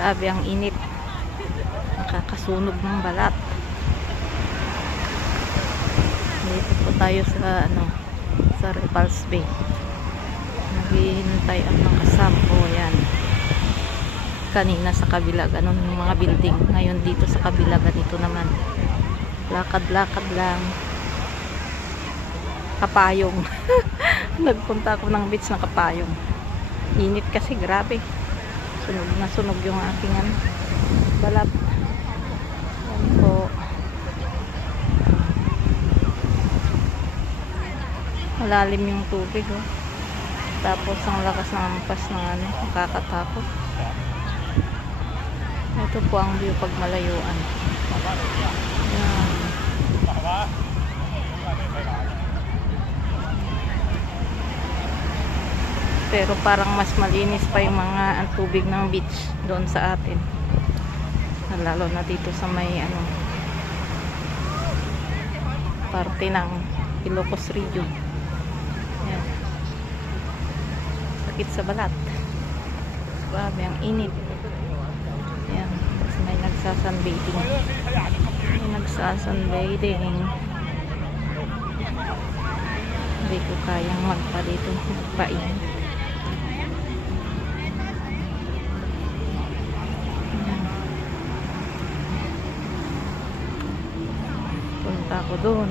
Grabe ang init. Nakakasunog ng balat. Dito po tayo sa sa Repulse Bay. Naghihintay ang mga kasama. Ayan. Kanina sa kabila ganun yung mga building. Ngayon dito sa kabila ganito naman. Lakad-lakad lang. Kapayong. Nagpunta ako ng beach na Kapayong. Init kasi grabe. Sunog na sunog yung aking balat. Yan po. Malalim yung tubig, oh. Tapos ang lakas ng ampas ng nakakatakot. Ito po ang view pag malayuan. Yan. Pero parang mas malinis pa yung mga tubig ng beach doon sa atin. Lalo na dito sa may parte ng Ilocos region. Ayan. Sakit sa balat. Grabe ang init. Ayan. Tapos may nagsasunbathing. May nagsasunbathing. Hindi ko kayang magpa dito. Magpain. Punta ako doon.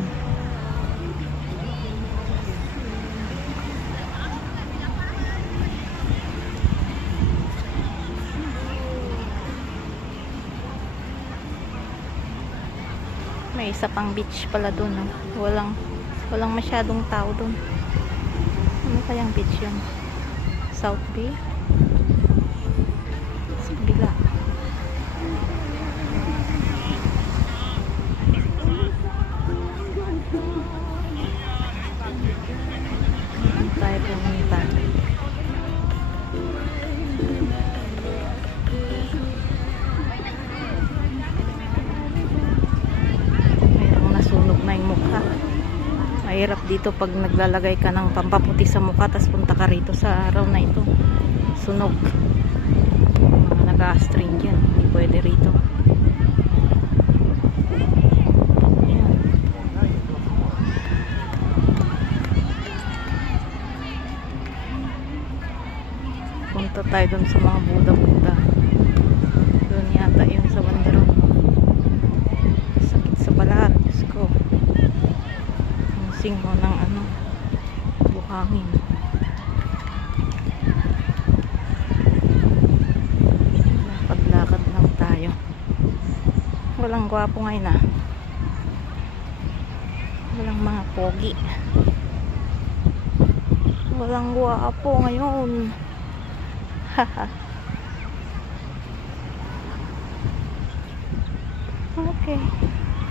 May isa pang beach pala doon, no? Walang masyadong tao doon. Ano kayang beach yun? South Bay? Sa kabila. Tayo pumunta. Mayroong nasunog na yung mukha. Mahirap dito pag naglalagay ka ng pampaputi sa mukha tapos punta ka rito sa araw na ito. Sunog. Mga nag-astringent. Hindi pwede rito. Punta tayo dun sa mga Buda-Buda. Doon yata yung sa Wanderung. Sakit sa balat. Diyos ko. Ang singo ng buhangin. Lakad-lakad lang tayo. Walang gwapo ngayon, walang mga pogi. Walang gwapo ngayon. Okay,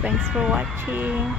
thanks for watching.